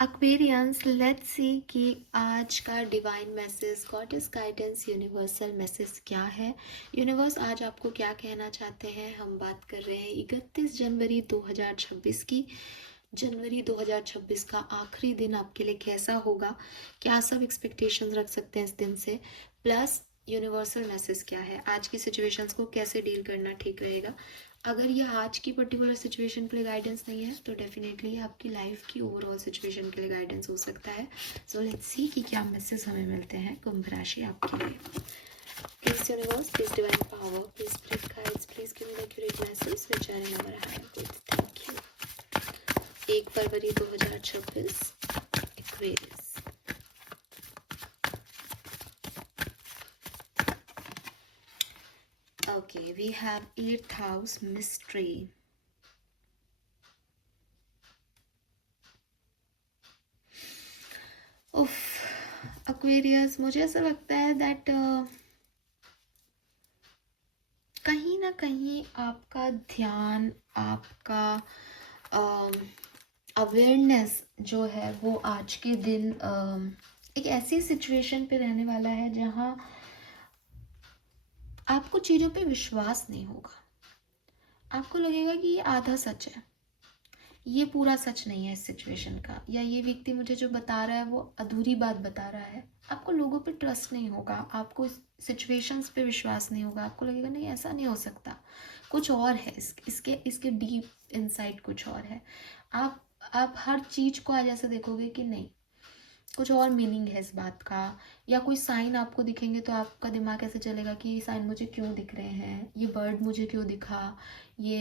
Aquarians, let's see कि आज का divine message, goddess guidance, universal message क्या है। यूनिवर्स आज आपको क्या कहना चाहते हैं। हम बात कर रहे हैं 31 जनवरी 2026 की। जनवरी 2026 का आखिरी दिन आपके लिए कैसा होगा, क्या सब एक्सपेक्टेशंस रख सकते हैं इस दिन से, प्लस यूनिवर्सल मैसेज क्या है, आज की सिचुएशंस को कैसे डील करना ठीक रहेगा। अगर ये आज की पर्टिकुलर सिचुएशन के लिए गाइडेंस नहीं है तो डेफिनेटली आपकी लाइफ की ओवरऑल सिचुएशन के लिए गाइडेंस हो सकता है। सो लेट्स सी कि क्या मैसेज हमें मिलते हैं कुंभ राशि आपके लिए। Please universe, please divine power, please spirit guides, please give me the accurate message which are in our higher good. Thank you. 1 फरवरी 2026, Aquarius. Okay, we have 8th house mystery. उफ, Aquarius, मुझे ऐसा लगता है दैट कहीं ना कहीं आपका ध्यान, आपका अवेयरनेस जो है वो आज के दिन एक ऐसी सिचुएशन पे रहने वाला है जहाँ आपको चीज़ों पे विश्वास नहीं होगा। आपको लगेगा कि ये आधा सच है, ये पूरा सच नहीं है इस सिचुएशन का, या ये व्यक्ति मुझे जो बता रहा है वो अधूरी बात बता रहा है। आपको लोगों पे ट्रस्ट नहीं होगा, आपको सिचुएशंस पे विश्वास नहीं होगा। आपको लगेगा नहीं, ऐसा नहीं हो सकता, कुछ और है, इसके डीप इनसाइड कुछ और है। आप हर चीज़ को आज ऐसे देखोगे कि नहीं, कुछ और मीनिंग है इस बात का। या कोई साइन आपको दिखेंगे तो आपका दिमाग ऐसे चलेगा कि ये साइन मुझे क्यों दिख रहे हैं, ये बर्ड मुझे क्यों दिखा, ये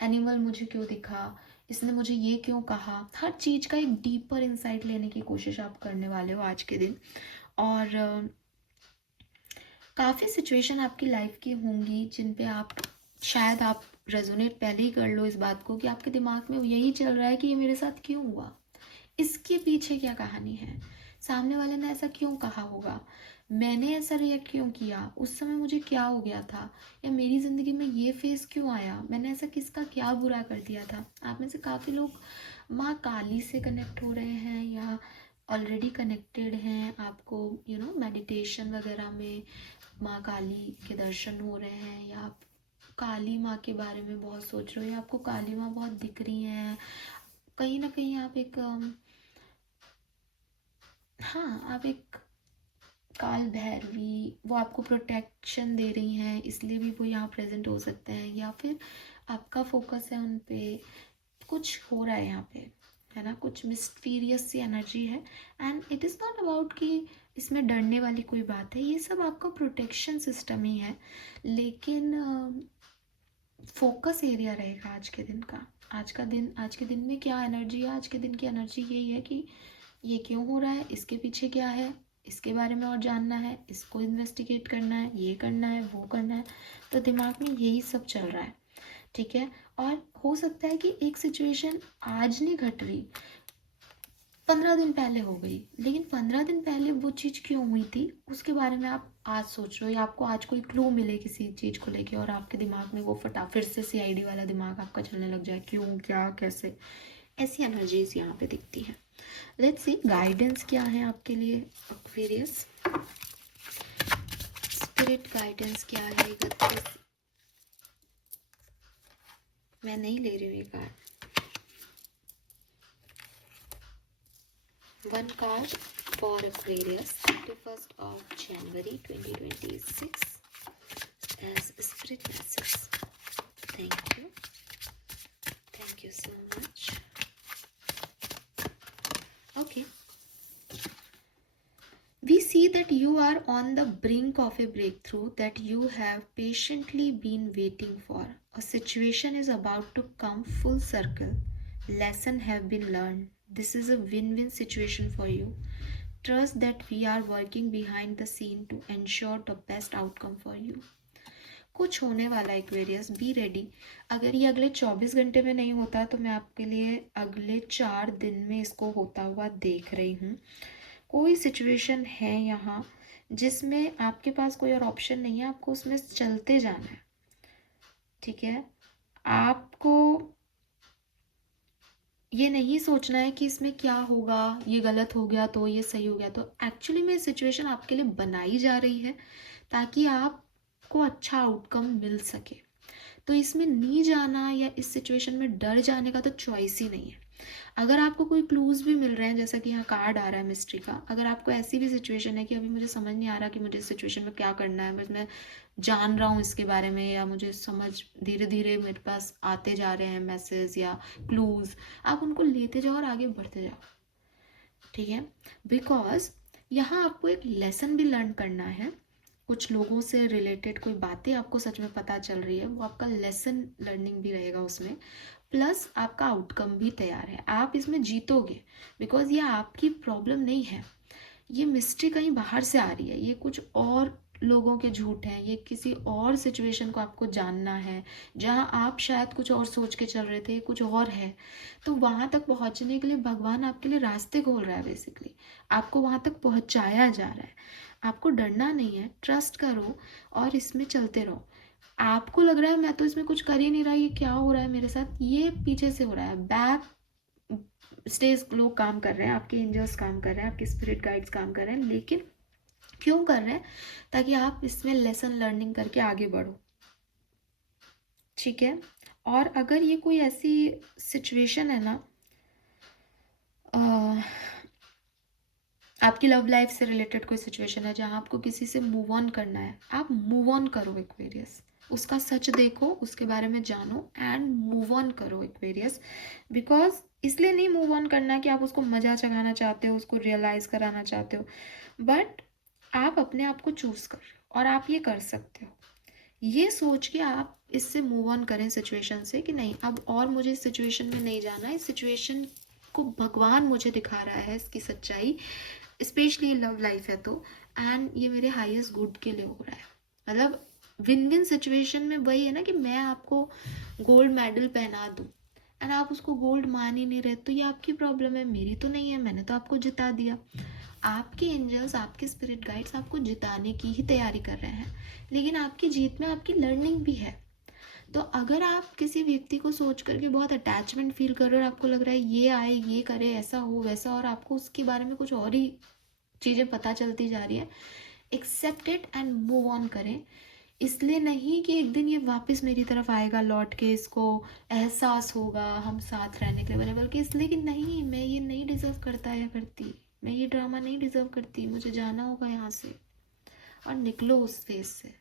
एनिमल मुझे क्यों दिखा, इसने मुझे ये क्यों कहा। हर चीज़ का एक डीपर इंसाइट लेने की कोशिश आप करने वाले हो आज के दिन। और काफ़ी सिचुएशन आपकी लाइफ की होंगी जिन पे आप शायद आप रेजोनेट पहले ही कर लो इस बात को कि आपके दिमाग में यही चल रहा है कि ये मेरे साथ क्यों हुआ, इसके पीछे क्या कहानी है, सामने वाले ने ऐसा क्यों कहा होगा, मैंने ऐसा रिएक्ट क्यों किया, उस समय मुझे क्या हो गया था, या मेरी ज़िंदगी में ये फेस क्यों आया, मैंने ऐसा किसका क्या बुरा कर दिया था। आप में से काफ़ी लोग माँ काली से कनेक्ट हो रहे हैं या ऑलरेडी कनेक्टेड हैं। आपको मेडिटेशन वगैरह में माँ काली के दर्शन हो रहे हैं, या आप काली माँ के बारे में बहुत सोच रहे हो, या आपको काली माँ बहुत दिख रही हैं। कहीं ना कहीं आप एक आप एक काल भैरवी, वो आपको प्रोटेक्शन दे रही हैं, इसलिए भी वो यहाँ प्रेजेंट हो सकते हैं। या फिर आपका फोकस है उन पे, कुछ हो रहा है यहाँ पे, है ना, कुछ मिस्टीरियस सी एनर्जी है। And it is not about कि इसमें डरने वाली कोई बात है, ये सब आपका प्रोटेक्शन सिस्टम ही है। लेकिन फोकस एरिया रहेगा आज के दिन का। आज के दिन में क्या एनर्जी है, आज के दिन की एनर्जी यही है कि ये क्यों हो रहा है, इसके पीछे क्या है, इसके बारे में और जानना है, इसको इन्वेस्टिगेट करना है, ये करना है, वो करना है। तो दिमाग में यही सब चल रहा है, ठीक है। और हो सकता है कि एक सिचुएशन आज नहीं घट रही, 15 दिन पहले हो गई, लेकिन 15 दिन पहले वो चीज़ क्यों हुई थी उसके बारे में आप आज सोच रहे हो, या आपको आज कोई क्लू मिले किसी चीज़ को लेके और आपके दिमाग में वो फिर से CID वाला दिमाग आपका चलने लग जाए, क्यों, क्या, कैसे। ऐसी एनर्जीज यहाँ पे दिखती हैं। लेट्स सी गाइडेंस क्या है आपके लिए एक्वेरियस। स्पिरिट गाइडेंस क्या है। मैं नहीं ले रही हूँ ये card. One card for Aquarius, 31st of January 2026 as spirit message. Thank you. Thank you so much. Okay. We see that you are on the brink of a breakthrough that you have patiently been waiting for. A situation is about to come full circle. Lessons have been learned. This is a win-win situation for you. Trust that we are working behind the scene to ensure the best outcome for you. कुछ होने वाला है Aquarius, be ready. अगर ये अगले 24 घंटे में नहीं होता तो मैं आपके लिए अगले 4 दिन में इसको होता हुआ देख रही हूँ। कोई सिचुएशन है यहाँ जिसमें आपके पास कोई और ऑप्शन नहीं है, आपको उसमें चलते जाना है, ठीक है। आपको ये नहीं सोचना है कि इसमें क्या होगा, ये गलत हो गया तो ये सही हो गया तो। एक्चुअली में सिचुएशन आपके लिए बनाई जा रही है ताकि आपको अच्छा आउटकम मिल सके। तो इसमें नहीं जाना या इस सिचुएशन में डर जाने का तो चॉइस ही नहीं है। अगर आपको कोई क्लूज भी मिल रहे हैं, जैसा कि यहाँ कार्ड आ रहा है मिस्ट्री का, अगर आपको ऐसी भी सिचुएशन है कि अभी मुझे समझ नहीं आ रहा कि मुझे इस सिचुएशन में क्या करना है, बस मैं जान रहा हूँ इसके बारे में, या मुझे समझ धीरे धीरे मेरे पास आते जा रहे हैं मैसेज या क्लूज, आप उनको लेते जाओ और आगे बढ़ते जाओ, ठीक है। बिकॉज यहाँ आपको एक लेसन भी लर्न करना है। कुछ लोगों से रिलेटेड कोई बातें आपको सच में पता चल रही है, वो आपका लेसन लर्निंग भी रहेगा उसमें, प्लस आपका आउटकम भी तैयार है, आप इसमें जीतोगे। बिकॉज ये आपकी प्रॉब्लम नहीं है, ये मिस्ट्री कहीं बाहर से आ रही है, ये कुछ और लोगों के झूठ हैं, ये किसी और सिचुएशन को आपको जानना है जहां आप शायद कुछ और सोच के चल रहे थे, कुछ और है। तो वहां तक पहुंचने के लिए भगवान आपके लिए रास्ते खोल रहा है, बेसिकली आपको वहां तक पहुंचाया जा रहा है। आपको डरना नहीं है, ट्रस्ट करो और इसमें चलते रहो। आपको लग रहा है मैं तो इसमें कुछ कर ही नहीं रहा, ये क्या हो रहा है मेरे साथ, ये पीछे से हो रहा है, बैक स्टेज लोग काम कर रहे हैं, आपके एंजल्स काम कर रहे हैं, आपके स्पिरिट गाइड्स काम कर रहे हैं। लेकिन क्यों कर रहे हैं? ताकि आप इसमें लेसन लर्निंग करके आगे बढ़ो, ठीक है। और अगर ये कोई ऐसी सिचुएशन है ना, आपकी लव लाइफ से रिलेटेड कोई सिचुएशन है जहां आपको किसी से मूव ऑन करना है, आप मूव ऑन करो एक्वेरियस, उसका सच देखो, उसके बारे में जानो एंड मूव ऑन करो एक्वेरियस। बिकॉज इसलिए नहीं मूव ऑन करना कि आप उसको मजा चखाना चाहते हो, उसको रियलाइज कराना चाहते हो, बट आप अपने आप को चूज कर रहे हो और आप ये कर सकते हो। ये सोच के आप इससे मूव ऑन करें सिचुएशन से कि नहीं, अब और मुझे इस सिचुएशन में नहीं जाना, इस सिचुएशन को भगवान मुझे दिखा रहा है इसकी सच्चाई, स्पेशली लव लाइफ है तो, एंड ये मेरे हाईएस्ट गुड के लिए हो रहा है। मतलब विन विन सिचुएशन में वही है ना कि मैं आपको गोल्ड मेडल पहना दूँ एंड आप उसको गोल्ड मान ही नहीं रहे, तो ये आपकी प्रॉब्लम है, मेरी तो नहीं है, मैंने तो आपको जिता दिया। आपके एंजल्स, आपके स्पिरिट गाइड्स आपको जिताने की ही तैयारी कर रहे हैं, लेकिन आपकी जीत में आपकी लर्निंग भी है। तो अगर आप किसी व्यक्ति को सोच करके बहुत अटैचमेंट फील कर रहे हो और आपको लग रहा है ये आए ये करे ऐसा हो वैसा, और आपको उसके बारे में कुछ और ही चीज़ें पता चलती जा रही है, accept it and move on करें। इसलिए नहीं कि एक दिन ये वापस मेरी तरफ आएगा लौट के, इसको एहसास होगा हम साथ रहने के लिए बने, बल्कि इसलिए कि नहीं, मैं ये नहीं डिजर्व करता या करती, मैं ये ड्रामा नहीं डिजर्व करती, मुझे जाना होगा यहाँ से, और निकलो उस फेज से।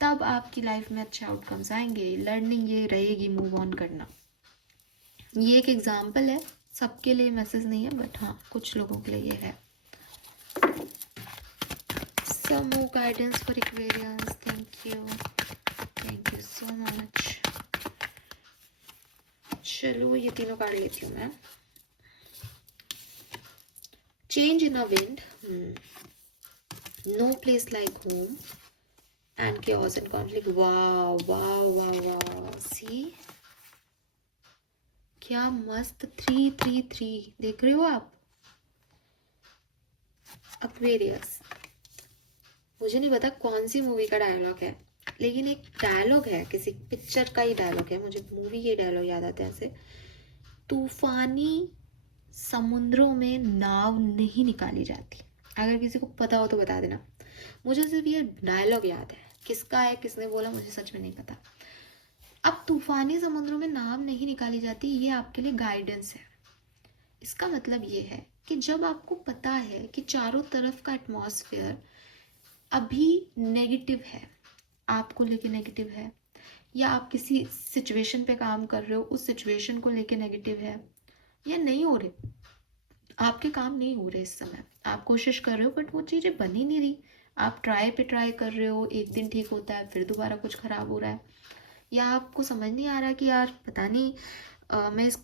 तब आपकी लाइफ में अच्छे आउटकम्स आएंगे। लर्निंग ये रहेगी मूव ऑन करना। ये एक एग्जाम्पल है, सबके लिए मैसेज नहीं है, बट हाँ कुछ लोगों के लिए ये है। Some more guidance for Aquarians. Thank you so much. चलो ये तीनों कार्ड लेती हूँ मैं। Change in a wind, no place like home, and chaos and conflict. Wow, wow, wow, wow. See, क्या मस्त 333 देख रहे हो आप Aquarius। मुझे नहीं पता कौन सी मूवी का डायलॉग है, लेकिन एक डायलॉग है, किसी पिक्चर का ही डायलॉग है, मुझे मूवी के डायलॉग याद आते हैं ऐसे, तूफानी समुद्रों में नाव नहीं निकाली जाती। अगर किसी को पता हो तो बता देना। मुझे सिर्फ ये डायलॉग याद है, किसका है, किसने बोला, मुझे सच में नहीं पता। अब तूफानी समुद्रों में नाव नहीं निकाली जाती, ये आपके लिए गाइडेंस है। इसका मतलब ये है कि जब आपको पता है कि चारों तरफ का एटमॉस्फेयर अभी नेगेटिव है, आपको लेके नेगेटिव है, या आप किसी सिचुएशन पे काम कर रहे हो उस सिचुएशन को लेके नेगेटिव है, या नहीं हो रहे, आपके काम नहीं हो रहे इस समय, आप कोशिश कर रहे हो बट वो चीज़ें बन ही नहीं रही, आप ट्राई पे ट्राई कर रहे हो, एक दिन ठीक होता है फिर दोबारा कुछ ख़राब हो रहा है, या आपको समझ नहीं आ रहा कि यार पता नहीं मैं इस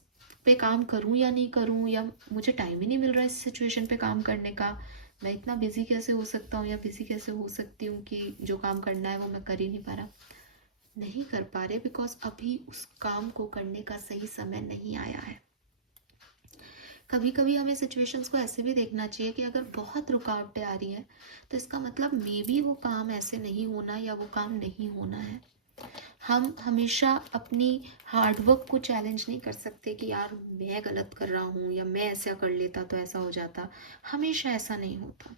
पे काम करूं या नहीं करूं, या मुझे टाइम ही नहीं मिल रहा इस सिचुएशन पे काम करने का, मैं इतना बिजी कैसे हो सकता हूँ या बिजी कैसे हो सकती हूँ कि जो काम करना है वो मैं कर ही नहीं पा रहा, नहीं कर पा रहे, बिकॉज अभी उस काम को करने का सही समय नहीं आया है। कभी कभी हमें सिचुएशंस को ऐसे भी देखना चाहिए कि अगर बहुत रुकावटें आ रही हैं तो इसका मतलब मे बी वो काम ऐसे नहीं होना, या वो काम नहीं होना है। हम हमेशा अपनी हार्डवर्क को चैलेंज नहीं कर सकते कि यार मैं गलत कर रहा हूँ या मैं ऐसा कर लेता तो ऐसा हो जाता। हमेशा ऐसा नहीं होता,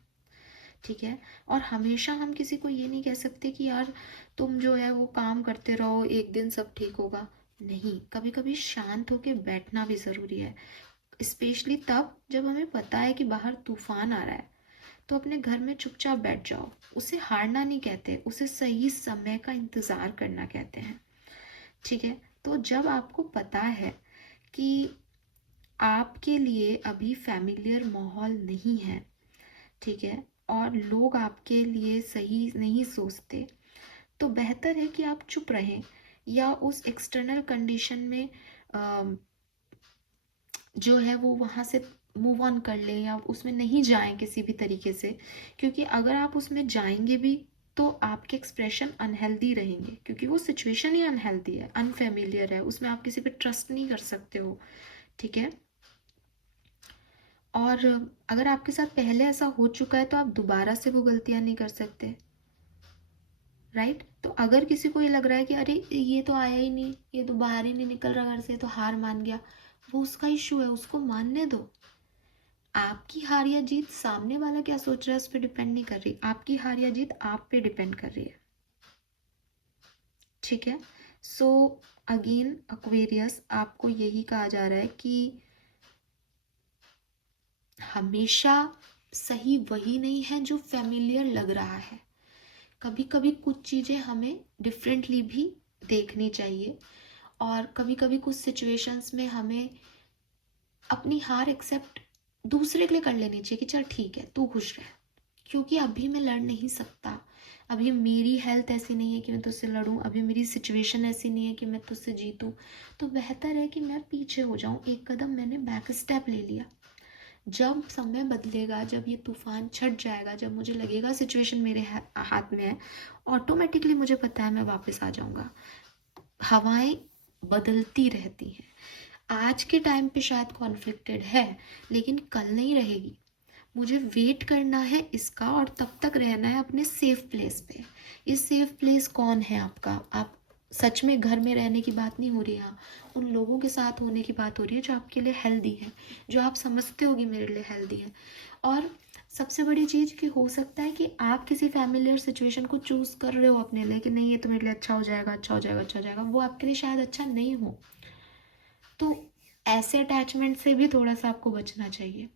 ठीक है। और हमेशा हम किसी को ये नहीं कह सकते कि यार तुम जो है वो काम करते रहो, एक दिन सब ठीक होगा। नहीं, कभी कभी शांत होके बैठना भी ज़रूरी है, स्पेशली तब जब हमें पता है कि बाहर तूफान आ रहा है। तो अपने घर में चुपचाप बैठ जाओ। उसे हारना नहीं कहते, उसे सही समय का इंतज़ार करना कहते हैं, ठीक है। तो जब आपको पता है कि आपके लिए अभी फैमिलियर माहौल नहीं है, ठीक है, और लोग आपके लिए सही नहीं सोचते, तो बेहतर है कि आप चुप रहें या उस एक्सटर्नल कंडीशन में जो है वो वहाँ से मूव ऑन कर लें या उसमें नहीं जाएं किसी भी तरीके से। क्योंकि अगर आप उसमें जाएंगे भी तो आपके एक्सप्रेशन अनहेल्दी रहेंगे, क्योंकि वो सिचुएशन ही अनहेल्दी है, अनफेमिलियर है, उसमें आप किसी पे ट्रस्ट नहीं कर सकते हो, ठीक है। और अगर आपके साथ पहले ऐसा हो चुका है तो आप दोबारा से वो गलतियां नहीं कर सकते, राइट। तो अगर किसी को ये लग रहा है कि अरे ये तो आया ही नहीं, ये तो बाहर ही नहीं निकल रहा घर से, तो हार मान गया, वो उसका इशू है, उसको मानने दो। आपकी हार या जीत सामने वाला क्या सोच रहा है उस पर डिपेंड नहीं कर रही, आपकी हार या जीत आप पे डिपेंड कर रही है, ठीक है। सो अगेन एक्वेरियस, आपको यही कहा जा रहा है कि हमेशा सही वही नहीं है जो फेमिलियर लग रहा है। कभी कभी कुछ चीज़ें हमें डिफरेंटली भी देखनी चाहिए, और कभी कभी कुछ सिचुएशंस में हमें अपनी हार एक्सेप्ट दूसरे के लिए कर लेनी चाहिए कि चल ठीक है तू खुश रह, क्योंकि अभी मैं लड़ नहीं सकता, अभी मेरी हेल्थ ऐसी नहीं है कि मैं तुझसे लड़ूं, अभी मेरी सिचुएशन ऐसी नहीं है कि मैं तुझसे जीतूं। तो बेहतर है कि मैं पीछे हो जाऊं, एक कदम मैंने बैक स्टेप ले लिया। जब समय बदलेगा, जब ये तूफान छट जाएगा, जब मुझे लगेगा सिचुएशन मेरे हाथ में है, ऑटोमेटिकली मुझे पता है मैं वापस आ जाऊंगा। हवाएं बदलती रहती हैं, आज के टाइम पे शायद कॉन्फ्लिक्टेड है, लेकिन कल नहीं रहेगी। मुझे वेट करना है इसका, और तब तक रहना है अपने सेफ प्लेस पे। ये सेफ प्लेस कौन है आपका? आप सच में घर में रहने की बात नहीं हो रही है, यहाँ उन लोगों के साथ होने की बात हो रही है जो आपके लिए हेल्दी है, जो आप समझते होगी मेरे लिए हेल्दी है। और सबसे बड़ी चीज़ कि हो सकता है कि आप किसी फैमिलियर सिचुएशन को चूज़ कर रहे हो अपने लिए कि नहीं ये तो मेरे लिए अच्छा हो जाएगा, अच्छा हो जाएगा, अच्छा हो जाएगा, वो आपके लिए शायद अच्छा नहीं हो। तो ऐसे अटैचमेंट से भी थोड़ा सा आपको बचना चाहिए,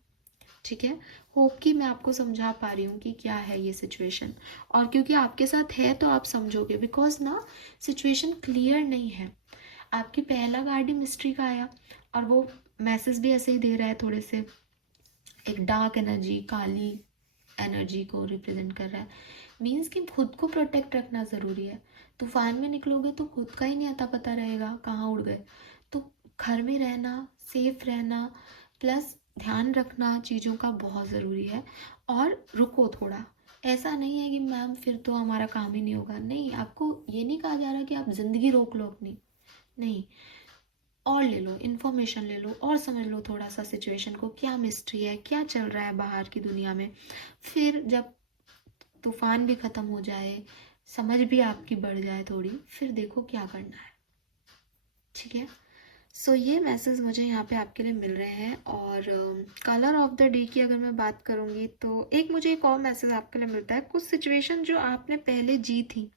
ठीक है। होप कि मैं आपको समझा पा रही हूँ कि क्या है ये सिचुएशन, और क्योंकि आपके साथ है तो आप समझोगे, बिकॉज ना सिचुएशन क्लियर नहीं है। आपकी पहला कार्ड ही मिस्ट्री का आया, और वो मैसेज भी ऐसे ही दे रहा है, थोड़े से एक डार्क एनर्जी, काली एनर्जी को रिप्रेजेंट कर रहा है। मीन्स कि खुद को प्रोटेक्ट रखना ज़रूरी है। तूफान में निकलोगे तो खुद का ही नहीं आता पता रहेगा कहाँ उड़ गए। तो घर में रहना, सेफ रहना, प्लस ध्यान रखना चीज़ों का बहुत ज़रूरी है। और रुको थोड़ा, ऐसा नहीं है कि मैम फिर तो हमारा काम ही नहीं होगा, नहीं, आपको ये नहीं कहा जा रहा कि आप ज़िंदगी रोक लो अपनी, नहीं। और ले लो इन्फॉर्मेशन, ले लो और समझ लो थोड़ा सा सिचुएशन को, क्या मिस्ट्री है, क्या चल रहा है बाहर की दुनिया में। फिर जब तूफान भी ख़त्म हो जाए, समझ भी आपकी बढ़ जाए थोड़ी, फिर देखो क्या करना है, ठीक है। सो ये मैसेज मुझे यहाँ पे आपके लिए मिल रहे हैं। और कलर ऑफ द डे की अगर मैं बात करूँगी तो एक मुझे एक और मैसेज आपके लिए मिलता है, कुछ सिचुएशन जो आपने पहले जी थी,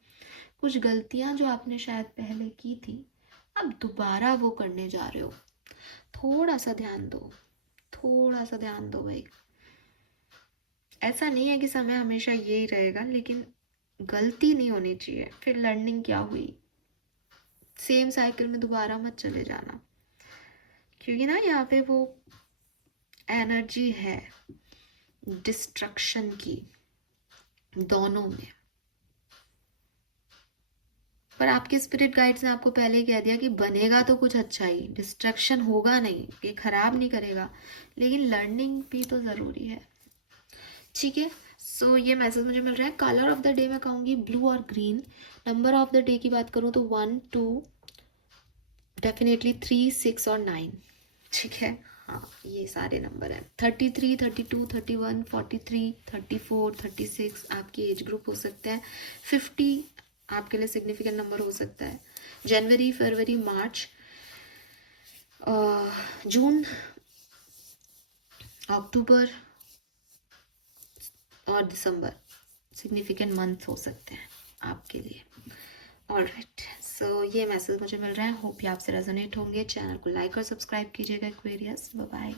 कुछ गलतियाँ जो आपने शायद पहले की थी, अब दोबारा वो करने जा रहे हो। थोड़ा सा ध्यान दो, थोड़ा सा ध्यान दो भाई। ऐसा नहीं है कि समय हमेशा यही रहेगा, लेकिन गलती नहीं होनी चाहिए, फिर लर्निंग क्या हुई, सेम साइकिल में दोबारा मत चले जाना। क्योंकि ना यहाँ पे वो एनर्जी है डिस्ट्रक्शन की दोनों में। पर आपके स्पिरिट गाइड्स ने आपको पहले ही कह दिया कि बनेगा तो कुछ अच्छा ही, डिस्ट्रक्शन होगा नहीं, ये खराब नहीं करेगा, लेकिन लर्निंग भी तो ज़रूरी है, ठीक है। सो ये मैसेज मुझे मिल रहा है। कलर ऑफ द डे मैं कहूँगी ब्लू और green. Number of the day की बात करूँ तो 1, 2, डेफिनेटली 3, 6 और 9, ठीक है। हाँ, ये सारे नंबर हैं। 33, 32, 31, 43, 34, 36 आपकी एज ग्रुप हो सकते हैं। 50 आपके लिए सिग्निफिकेंट नंबर हो सकता है। जनवरी, फरवरी, मार्च, जून, अक्टूबर और दिसंबर सिग्निफिकेंट मंथ हो सकते हैं आपके लिए। ऑलराइट, सो ये मैसेज मुझे मिल रहा है। होप ये आपसे रेजोनेट होंगे। चैनल को लाइक और सब्सक्राइब कीजिएगा। Aquarius, bye bye.